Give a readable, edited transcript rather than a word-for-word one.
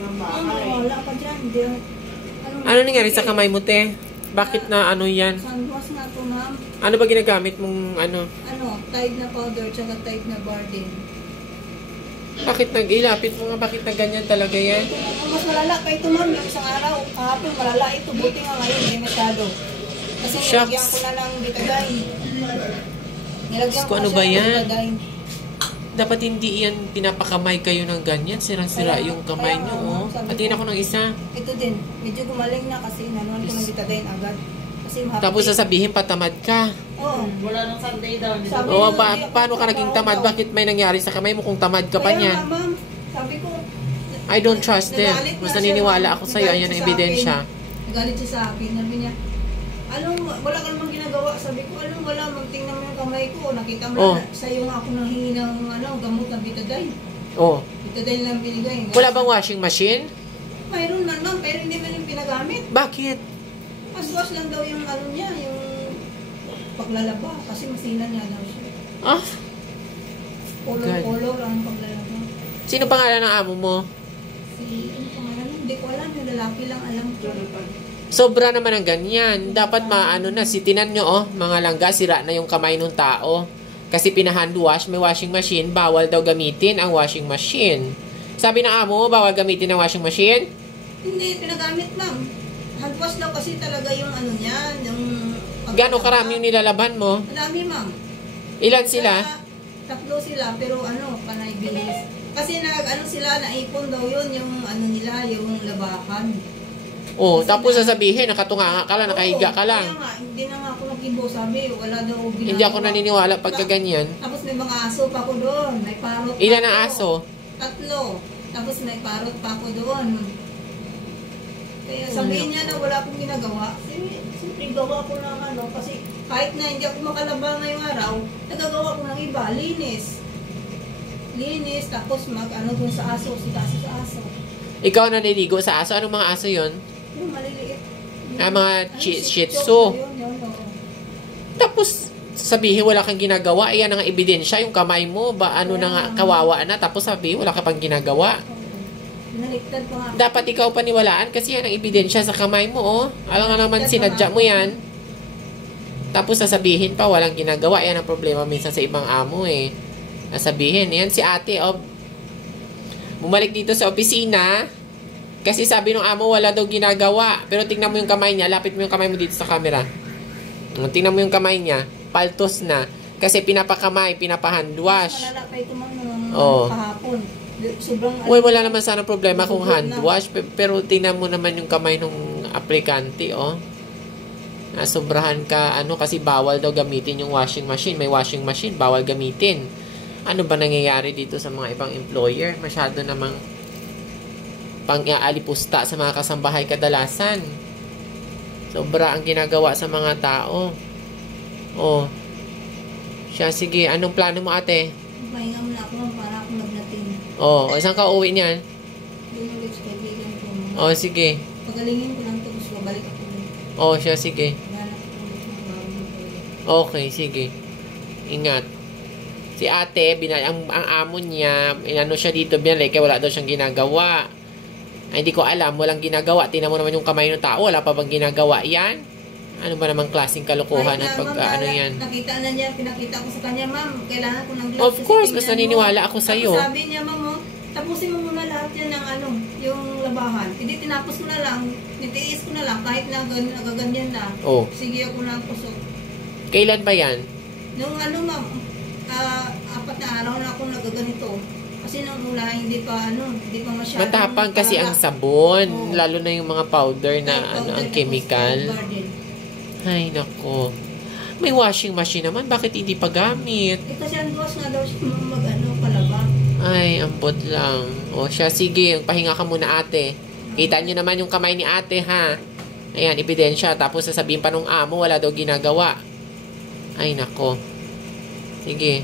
Wala ka dyan. Ano nangyari sa kamay mo, te? Bakit na ano yan? Sunwash nga to, ma'am. Ano ba ginagamit mong ano? Tide na powder, tsaka Tide na Bardin. Bakit nag-ilapit mo nga? Bakit na ganyan talaga yan? Mas malala pa ito, ma'am. Yung isang araw, kahapon, malala ito. Buti nga ngayon, hindi masyado. Kasi nilagyan ko na ng betadine. Nilagyan ko ano na ba siya ng yan? betadine. Dapat hindi yan pinapakamay kayo ng ganyan. Sirang-sira yung kamay nyo, oh. Patingin ako ng isa. Ito din. Medyo gumaling na kasi nanuhan ko ng betadine agad. Kasi Tapos sasabihin patamad ka. Oo. Wala nang Sunday daw. Oo, paano ka naging tamad? Bakit may nangyari sa kamay mo kung tamad ka pa niyan? Ma'am, sabi ko, I don't trust them. Mas naniniwala ako sa'yo. Ayan ang ebidensya. Nagalit siya sa akin. Sabi niya, wala ka namang ginagawa. Sabi ko, wala, magtingnan mo yung kamay ko. Nakita mo na, sa'yo nga ako nanghingi ng gamot ng betadine. Oh. Betadine lang binigay. Wala bang washing machine? Mayroon man, ma'am, pero hindi man yung pinagamit. Bakit? Wash lang daw yung niya, yung paglalaba. Kasi masina niya daw siya. Ah? Polo lang ang paglalaba. Sino pangalan ng amo mo? Ano pangalan? Hindi ko alam. Yung lalaki lang alam ko. Sobra naman ang ganyan. Dapat maano na. Tinan nyo, oh, mga langga, sira na yung kamay ng tao. Kasi pinahand wash, may washing machine, bawal daw gamitin ang washing machine. Sabi ng amo mo, bawal gamitin ang washing machine? Hindi, pinagamit, ma'am. Hand wash daw kasi talaga yung niya, yung... Gano'ng karami yung nilalaban mo? Madami, ma'am. Ilan sila? Tatlo sila, pero panay bilis. Kasi sila, naipon daw yun, yung nila, yung labahan. Oh, tapos sasabihin, nakatunganga ka lang, nakahiga ka lang. Kaya nga, hindi na nga ako nakibo, sabi, wala daw ginagawa. Hindi ako naniniwala pagka ganyan. Tapos may mga aso pa ko doon, may parot pa. Ilan ang aso? Tatlo. Tapos may parot pa ko doon. Kaya sabihin niya na wala akong ginagawa. Siyempre gawa ko ng kasi kahit na hindi ako makalaba ngayong araw, nagagawa ko ng iba, linis. Linis, tapos dun sa aso, sikaso sa aso. Ikaw naliligo sa aso? Anong mga aso yon? Yung maliliit. Mga shih tzu. Tapos, sabihin wala kang ginagawa, ayan ang ebidensya, yung kamay mo, na nga, kawawa na, tapos sabihin wala ka pang ginagawa. Dapat ikaw paniwalaan kasi yan ang ebidensya sa kamay mo, oh. Alam nga naman, sinadya mo yan. Tapos sasabihin pa, walang ginagawa. Yan ang problema minsan sa ibang amo, eh. Sasabihin, yan si ate, oh. Bumalik dito sa opisina. Kasi sabi ng amo, wala daw ginagawa. Pero tingnan mo yung kamay niya. Lapit mo yung kamay mo dito sa camera. Tingnan mo yung kamay niya. Paltos na. Kasi pinapakamay, pinapahandwash. Malala pa ito man kahapon. Well, wala naman sana problema kung hand wash. Pero tingnan mo naman yung kamay ng aplikante, oh. Sobrahan ka, kasi bawal daw gamitin yung washing machine. May washing machine, bawal gamitin. Ano ba nangyayari dito sa mga ibang employer? Masyado namang pang-aalipusta sa mga kasambahay kadalasan. Sobra ang ginagawa sa mga tao. Oh. Siya, sige. Anong plano mo, ate? Pahinga mo na ako para ako magdating. Oh, isang ka uwi niyan? Doon ulit sa kaibigan ko. Oh, sige. Pagalingin ko lang ito, gusto babalik ako. Oh, siya, sige. Okay, sige. Ingat. Si ate, ang amo niya, inano siya dito, binalik, kaya wala daw siyang ginagawa. Ay, hindi ko alam, walang ginagawa. Tingnan mo naman yung kamay ng tao, wala pa bang ginagawa yan? Ano ba namang klaseng kalukuhan at pagka yan? Nakita na niya, pinakita ko sa kanya, ma'am, kailangan ko ng gloves. Of course, mas naniniwala ako sa'yo. Tapos sabi niya, ma'am, tapusin mo muna lahat yan ng yung labahan. Hindi, tinapos ko na lang, nitiis ko na lang, kahit na nagaganyan na. Oh. Sige ako na kusok. Kailan ba yan? Nung ma'am, 4 na araw na ako nagaganito. Kasi nung una, hindi pa masyadong... Matapang kasi ang sabon. Lalo na yung mga powder na ang chemical. Ay, nako. May washing machine naman. Bakit hindi pa gamit? Kasi ang wash nga daw siya palaba. Ay, ambot lang. O siya, sige. Pahinga ka muna, ate. Kita nyo naman yung kamay ni ate, ha? Ayan, ebidensya. Tapos sasabihin pa nung amo, wala daw ginagawa. Ay, nako. Sige.